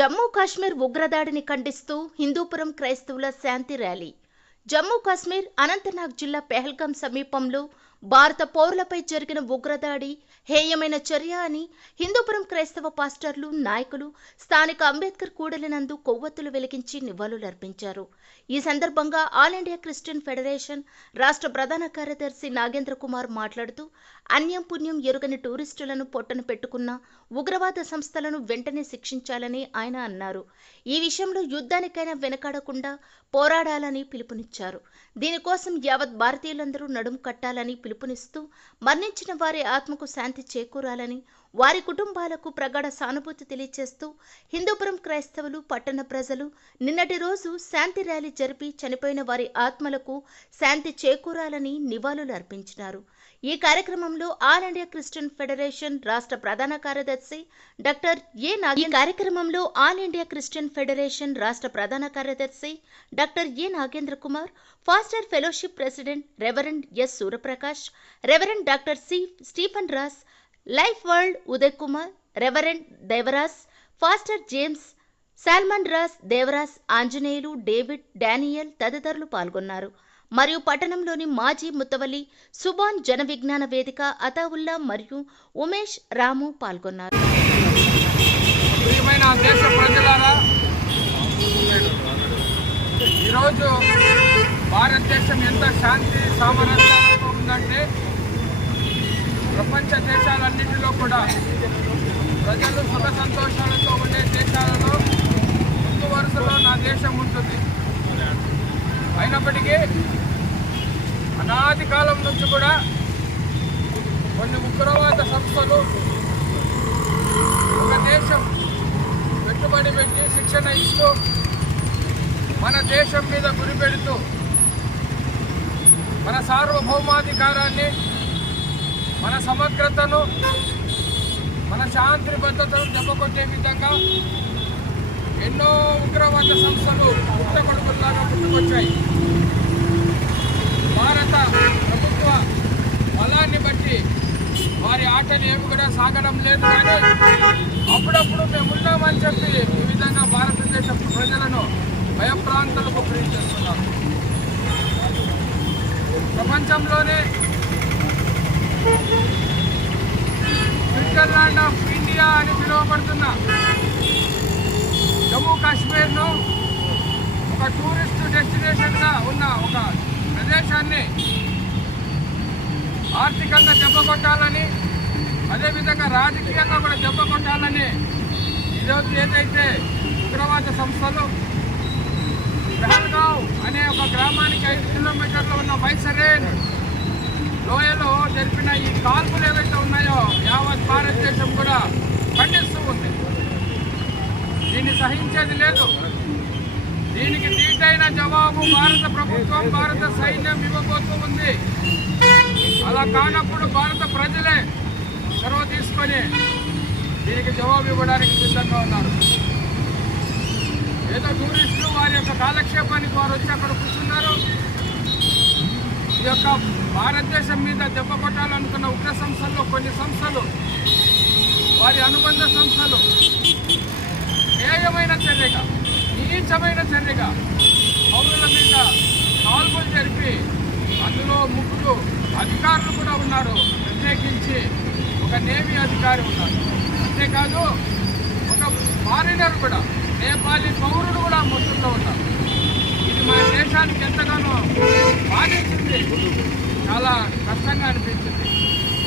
జమ్మూ కాశ్మీర్ ఉగ్రదాడిని ఖండిస్తూ హిందూపురం క్రైస్తవుల శాంతి ర్యాలీ. జమ్మూ కాశ్మీర్ అనంతనాగ్ జిల్లా పెహల్గాం సమీపంలో భారత పౌరులపై జరిగిన ఉగ్రదాడి హేయమైన చర్య అని హిందూపురం క్రైస్తవ పాస్టర్లు నాయకులు స్థానిక అంబేద్కర్ కూడలినందు కొవ్వొత్తులు వెలిగించి నివాళులర్పించారు. ఈ సందర్భంగా ఆల్ ఇండియా క్రిస్టియన్ ఫెడరేషన్ రాష్ట్ర ప్రధాన కార్యదర్శి నాగేంద్ర కుమార్ మాట్లాడుతూ అన్యం పుణ్యం ఎరుగని టూరిస్టులను పొట్టను పెట్టుకున్న ఉగ్రవాద సంస్థలను వెంటనే శిక్షించాలని ఆయన అన్నారు. ఈ విషయంలో యుద్ధానికైనా వెనకాడకుండా పోరాడాలని పిలుపునిచ్చారు. దీనికోసం యావత్ భారతీయులందరూ నడుం కట్టాలని పిలుపునిస్తూ మరణించిన వారి ఆత్మకు శాంతి చేకూరాలని వారి కుటుంబాలకు ప్రగాఢ సానుభూతి తెలియజేస్తూ హిందూపురం క్రైస్తవులు పట్టణ ప్రజలు నిన్నటి రోజు శాంతి ర్యాలీ జరిపి చనిపోయిన వారి ఆత్మలకు శాంతి చేకూరాలని నివాళులు అర్పించినారు. ఈ కార్యక్రమంలో ఆల్ ఇండియా క్రిస్టియన్ ఫెడరేషన్ రాష్ట్ర ప్రధాన కార్యదర్శి డాక్టర్ ఏ నాగి ఈ కార్యక్రమంలో ఆల్ ఇండియా క్రిస్టియన్ ఫెడరేషన్ రాష్ట్ర ప్రధాన కార్యదర్శి doctor A Nagendra Kumar pastor fellowship president reverend S Suryaprakash reverend doctor C Stephen Ross life world Uday Kumar reverend Devaraj pastor James Solomon Ross Devaraj Anjaneyulu David Daniel తదితరులు పాల్గొన్నారు. మరియు పట్టణంలోని మాజీ ముత్తవల్లి సుబాన్ జన విజ్ఞాన వేదిక అతావుల్లా మరియు ఉమేష్ రాము పాల్గొన్నారు. ఈరోజు భారతదేశం ఎంత శాంతి సామరస్యాలతో ఉందంటే ప్రపంచ దేశాలన్నింటిలో కూడా ప్రజలు సుఖ సంతోషాలతో ఉండే దేశాలలో ముందు వరుసలో నా దేశం ఉంటుంది. అయినప్పటికీ అనాది కాలం నుంచి కూడా కొన్ని ఉగ్రవాద సంస్థలు ఒక దేశం పెట్టుబడి పెట్టి శిక్షణ ఇస్తూ మన దేశం మీద గురి పెడుతూ మన సార్వభౌమాధికారాన్ని మన సమగ్రతను మన శాంతి భద్రతను దెబ్బకొట్టే విధంగా ఎన్నో ఉగ్రవాద సంస్థలు పుట్టకొడుకులాగా పుట్టుకొచ్చాయి. భారత ప్రభుత్వ బలాన్ని బట్టి వారి ఆటలు ఏమి కూడా సాగడం లేదు కానీ అప్పుడప్పుడు మేము ఉన్నామని చెప్పి ఈ విధంగా భారతదేశ ప్రజలను భయప్రాంతాలకు గురి చేస్తున్నాం. ప్రపంచంలోనే స్విట్జర్లాండ్ ఆఫ్ ఇండియా అని పిలువబడుతున్న జమ్మూ కాశ్మీర్ను ఒక టూరిస్ట్ డెస్టినేషన్గా ఉన్న ఒక ప్రదేశాన్ని ఆర్థికంగా దెబ్బకొట్టాలని అదేవిధంగా రాజకీయంగా కూడా దెబ్బకొట్టాలని ఈరోజు ఏదైతే ఉగ్రవాద సంస్థలు పెహల్గావ్ అనే ఒక గ్రామానికి ఐదు కిలోమీటర్లు ఉన్న వైసరేన్ లోయలో జరిపిన ఈ కాల్పులు ఏవైతే ఉన్నాయో యావత్ భారతదేశం కూడా ఖండిస్తూ ఉంది. దీన్ని సహించేది లేదు. దీనికి దీటైన జవాబు భారత ప్రభుత్వం భారత సైన్యం ఇవ్వబోతూ ఉంది. అలా కానప్పుడు భారత ప్రజలే చొరవ తీసుకొని దీనికి జవాబు ఇవ్వడానికి సిద్ధంగా ఉన్నారు. ఏదో టూరిస్టులు వారి యొక్క కాలక్షేపానికి వారు వచ్చి అక్కడ కూర్చున్నారు. ఈ యొక్క భారతదేశం మీద దెబ్బ కొట్టాలనుకున్న ఉగ్ర సంస్థల్లో కొన్ని సంస్థలు వారి అనుబంధ సంస్థలు న్యాయమైన చర్యగా నీచమైన చర్యగా పౌరుల మీద కాల్పులు జరిపి అందులో ముగ్గురు అధికారులు కూడా ఉన్నారు. ప్రత్యేకించి ఒక నేవీ అధికారి ఉన్నారు. అంతేకాదు ఒక ఫారినర్ కూడా నేపాలీ పౌరుడు కూడా మొత్తంలో ఉన్నారు. ఇది మన దేశానికి ఎంతగానో బాధించింది చాలా కష్టంగా అనిపించింది.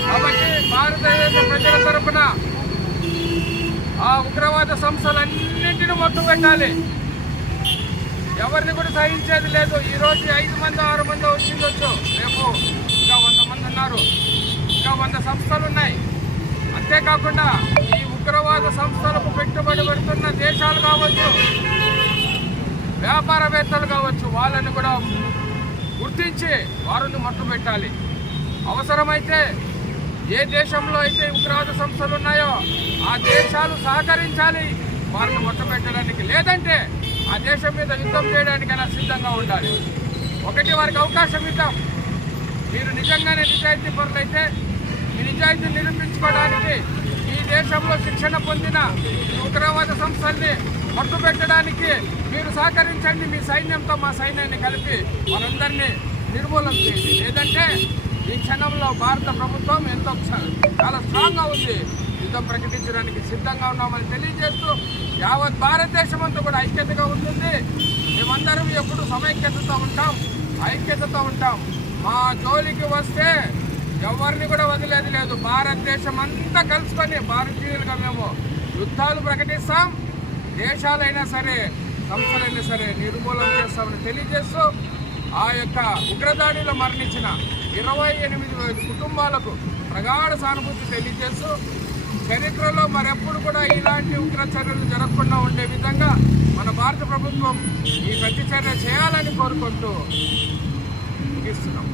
కాబట్టి భారతదేశ ప్రజల తరఫున ఆ ఉగ్రవాద సంస్థలన్నింటినీ మొత్తం పెట్టాలి. ఎవరిని కూడా సహించేది లేదు. ఈరోజు ఐదు మంది ఆరు మంది వచ్చిందొచ్చు రేపు ఇంకా వంద మంది ఉన్నారు. ఇంకా వంద సంస్థలు ఉన్నాయి. అంతేకాకుండా ఈ ఉగ్రవాద సంస్థలకు పెట్టుబడి పెడుతున్న దేశాలు కావచ్చు వ్యాపారవేత్తలు కావచ్చు వాళ్ళని కూడా గుర్తించి వారిని మట్టు పెట్టాలి. అవసరమైతే ఏ దేశంలో అయితే ఉగ్రవాద సంస్థలు ఉన్నాయో ఆ దేశాలు సహకరించాలి. వారిని మొట్టబెట్టడానికి లేదంటే ఆ దేశం మీద యుద్ధం చేయడానికైనా సిద్ధంగా ఉండాలి. ఒకటి వారికి అవకాశం ఇద్దాం. మీరు నిజంగానే నిజాయితీ పరులైతే మీ నిజాయితీ నిరూపించుకోవడానికి ఈ దేశంలో శిక్షణ పొందిన ఉగ్రవాద సంస్థల్ని పట్టుబెట్టడానికి మీరు సహకరించండి మీ సైన్యంతో మా సైన్యాన్ని కలిపి మనందరినీ నిర్మూలన చేయండి. లేదంటే ఈ క్షణంలో భారత ప్రభుత్వం ఎంతో చ- చాలా స్ట్రాంగ్గా ఉంది. యుద్ధం ప్రకటించడానికి సిద్ధంగా ఉన్నామని తెలియజేస్తూ యావత్ భారతదేశం అంతా కూడా ఐక్యతగా ఉంటుంది. మేమందరం ఎప్పుడు సమైక్యతతో ఉంటాం ఐక్యతతో ఉంటాం. మా జోలికి వస్తే ఎవరిని కూడా వదిలేది లేదు. భారతదేశం అంతా కలుసుకొని భారతీయులుగా మేము యుద్ధాలు ప్రకటిస్తాం. దేశాలైనా సరే సంస్థలైనా సరే నిర్మూలన చేస్తామని తెలియజేస్తూ ఆ యొక్క ఉగ్రదాడిలో మరణించిన ఇరవై ఎనిమిది కుటుంబాలకు ప్రగాఢ సానుభూతి తెలియజేస్తూ చరిత్రలో మరెప్పుడు కూడా ఇలాంటి ఉగ్ర చర్యలు జరగకుండా ఉండే విధంగా మన భారత ప్రభుత్వం ఈ ప్రతిచర్య చేయాలని కోరుకుంటూ ముగిస్తున్నాం